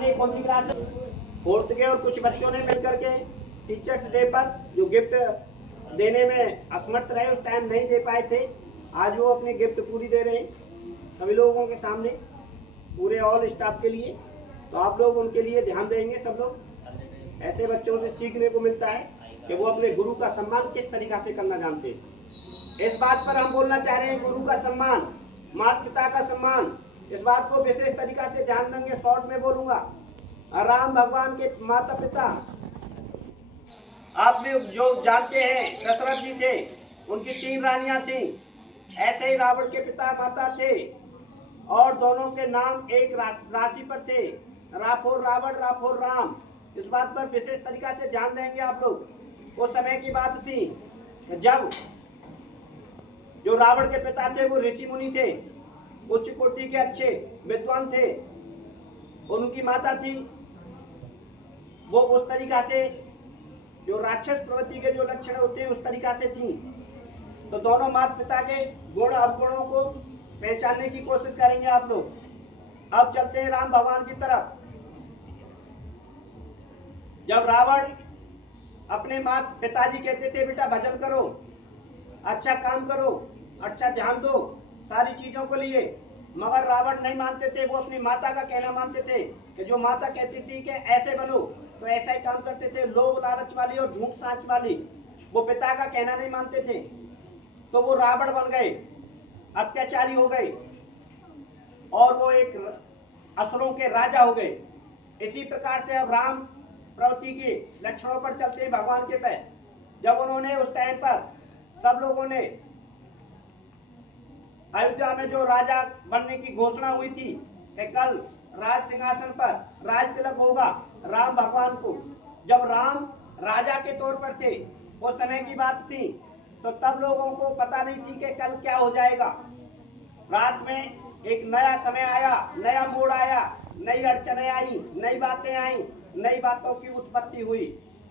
आपने कौन सी class fourth के, और कुछ बच्चों ने मिलकर के टीचर्स डे पर जो गिफ्ट देने में असमर्थ रहे, उस टाइम नहीं दे पाए थे, आज वो अपनी गिफ्ट पूरी दे रहे हैं सभी लोगों के सामने, पूरे ऑल स्टाफ के लिए। तो आप लोग उनके लिए ध्यान देंगे। सब लोग ऐसे बच्चों से सीखने को मिलता है कि वो अपने गुरु का सम्मान किस तरीका से करना जानते हैं। इस बात पर हम बोलना चाह रहे हैं, गुरु का सम्मान, माता पिता का सम्मान, इस बात को विशेष तरीका से ध्यान देंगे। शॉर्ट में बोलूंगा। राम भगवान के माता पिता आप लोग जो जानते हैं, दशरथ जी थे, उनकी 3 रानियां थी। ऐसे ही रावण के पिता माता थे, और दोनों के नाम एक राशि पर थे, राफोर रावण राफोर राम। इस बात पर विशेष तरीका से ध्यान देंगे आप लोग। उस समय की बात थी जब जो रावण के पिता थे वो ऋषि मुनि थे, उच्च कोटि के अच्छे विद्वान थे। उनकी माता थी वो उस तरीका से जो राक्षस प्रवृत्ति के जो लक्षण होते हैं उस तरीका से थी। तो दोनों माता पिता के गुण अवगुणों को पहचानने की कोशिश करेंगे आप लोग। अब चलते हैं राम भगवान की तरफ। जब रावण अपने माता पिताजी कहते थे बेटा भजन करो, अच्छा काम करो, अच्छा ध्यान दो सारी चीजों को लिए, मगर रावण नहीं मानते थे। वो अपनी माता का कहना मानते थे कि जो माता कहती थी कि ऐसे बनो तो ऐसा ही काम करते थे। लोभ लालच वाली और झूठ साँच वाली, वो पिता का कहना नहीं मानते थे। तो वो रावण बन गए, अत्याचारी हो गए, और वो एक असुरों के राजा हो गए। इसी प्रकार से अब राम प्रवृत्ति के लक्षणों पर चलते हैं भगवान के पे। जब उन्होंने उस टाइम पर सब लोगों ने अयोध्या में जो राजा बनने की घोषणा हुई थी कि कल राज सिंहासन पर राज तिलक होगा राम भगवान को, जब राम राजा के तौर पर थे, वो समय की बात थी, तो तब लोगों को पता नहीं थी कि कल क्या हो जाएगा। रात में एक नया समय आया, नया मोड़ आया, नई अड़चनें आई, नई बातें आई, नई बातों की उत्पत्ति हुई।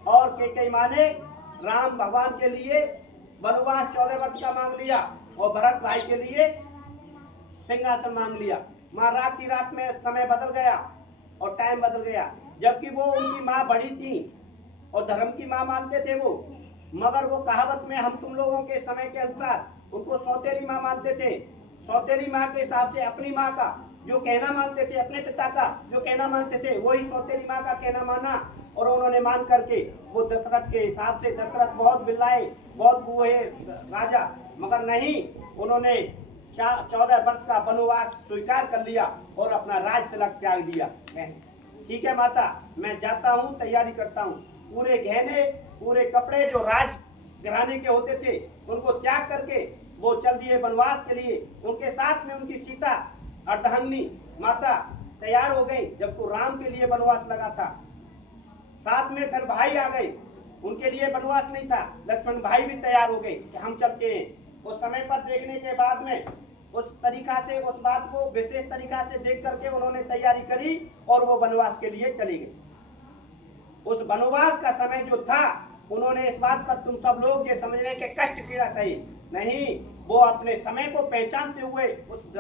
और कई माँ ने राम भगवान के लिए वनवास 14 वर्ष का मांग लिया, और भरत भाई के लिए सिंहासन मांग लिया। माँ रात ही रात में समय बदल गया और टाइम बदल गया। जबकि वो उनकी माँ बड़ी थी और धर्म की माँ मानते थे वो, मगर वो कहावत में हम तुम लोगों के समय के अनुसार उनको सौतेली माँ मानते थे। सौतेली माँ के हिसाब से अपनी माँ का जो कहना मानते थे, अपने पिता का जो कहना मानते थे, वही सौतेली माँ का कहना माना। और उन्होंने मान करके वो दशरथ के हिसाब से, दशरथ बहुत बिल्लाए, बहुत बूढ़े राजा, मगर नहीं, उन्होंने 14 वर्ष का वनवास स्वीकार कर लिया और अपना राज तिलक त्याग दिया। ठीक है माता, मैं जाता हूँ, तैयारी करता हूँ। पूरे गहने, पूरे कपड़े जो राज घराने के होते थे उनको त्याग करके वो चल दिए वनवास के लिए। उनके साथ में उनकी सीता अर्धांगिनी माता तैयार हो गई, जबकि राम के लिए वनवास लगा था। साथ में फिर भाई आ गए, उनके लिए वनवास नहीं था, लक्ष्मण भाई भी तैयार हो गए कि हम चलते हैं। उस समय पर देखने के बाद में उस तरीका से, उस बात को विशेष तरीका से देख करके उन्होंने तैयारी करी और वो वनवास के लिए चले गए। उस वनवास का समय जो था, उन्होंने इस बात पर तुम सब लोग ये समझ रहे कि कष्ट पीड़ा सही नहीं, वो अपने समय को पहचानते हुए उस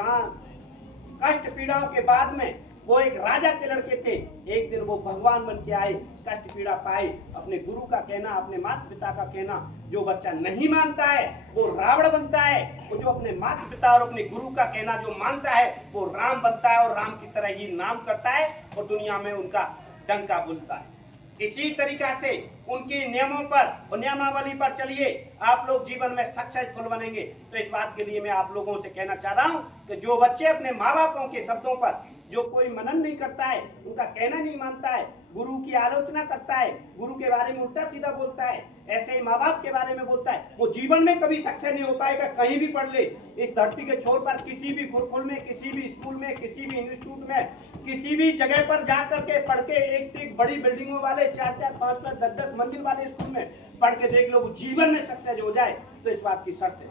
कष्ट पीड़ाओं के बाद में वो एक राजा के लड़के थे। एक दिन वो भगवान बन के आए, कष्ट पीड़ा पाए, अपने गुरु का कहना, अपने माता पिता का कहना जो बच्चा नहीं मानता है वो रावण बनता है, वो जो अपने माता पिता और अपने गुरु का कहना जो मानता है वो राम बनता है और राम की तरह ही नाम करता है और दुनिया में उनका डंका बोलता है। इसी तरीका से उनके नियमों पर और नियमावली पर चलिए, आप लोग जीवन में सक्सेसफुल बनेंगे। तो इस बात के लिए मैं आप लोगों से कहना चाह रहा हूँ कि जो बच्चे अपने माँ बापों के शब्दों पर जो कोई मनन नहीं करता है, उनका कहना नहीं मानता है, गुरु की आलोचना करता है, गुरु के बारे में उल्टा सीधा बोलता है, ऐसे ही माँ बाप के बारे में बोलता है, वो जीवन में कभी सक्सेस नहीं हो पाएगा। कहीं भी पढ़ ले, इस धरती के छोर पर किसी भी गुरुकुल में, किसी भी स्कूल में, किसी भी इंस्टीट्यूट में, किसी भी जगह पर जा करके पढ़ के एक से एक बड़ी बिल्डिंगों वाले 4-4, 5-5, 10-10 मंजिल वाले स्कूल में पढ़ के देख लो, वो जीवन में सक्सेस हो जाए। तो इस बात की शर्त है।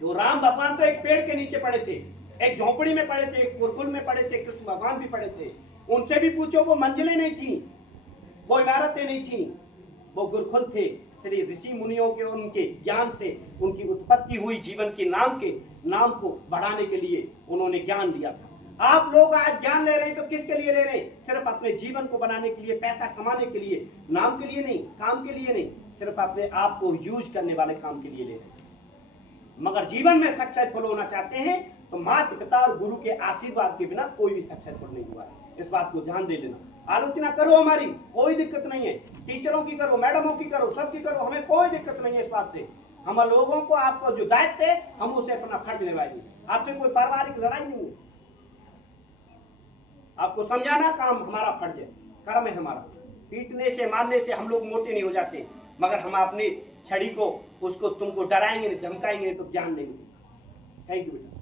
तो राम भगवान तो एक पेड़ के नीचे पड़े थे, एक झोपड़ी में पड़े थे, एक गुरुकुल में पड़े थे, कृष्ण भगवान भी पड़े थे। उनसे भी पूछो, वो मंजिलें नहीं थी, वो इमारतें नहीं थी, वो गुरुकुल थे। श्री ऋषि मुनियों के उनके ज्ञान से उनकी उत्पत्ति हुई। जीवन के नाम को बढ़ाने के लिए उन्होंने ज्ञान दिया था। आप लोग आज ज्ञान ले रहे हैं तो किसके लिए ले रहे हैं? सिर्फ अपने जीवन को बनाने के लिए, पैसा कमाने के लिए, नाम के लिए नहीं, काम के लिए नहीं, सिर्फ अपने आप को यूज करने वाले काम के लिए ले रहे हैं। मगर जीवन में सक्सेसफुल होना चाहते हैं तो माता पिता और गुरु के आशीर्वाद के बिना कोई भी सक्सेसफुल नहीं हुआ है। इस बात को ध्यान दे लेना। आलोचना करो हमारी, कोई दिक्कत नहीं है, टीचरों की करो, मैडमों की करो, सबकी करो, हमें कोई दिक्कत नहीं है इस बात से। हम लोगों को आपको जो दायित्व है हम उसे अपना फर्ज निभाएंगे। आपसे कोई पारिवारिक लड़ाई नहीं है। आपको समझाना काम हमारा फर्ज है, कर्म है हमारा। पीटने से मारने से हम लोग मोटे नहीं हो जाते, मगर हम अपनी छड़ी को उसको तुमको डराएंगे नहीं, धमकाएंगे नहीं तो ज्ञान देंगे। थैंक यू बेटा।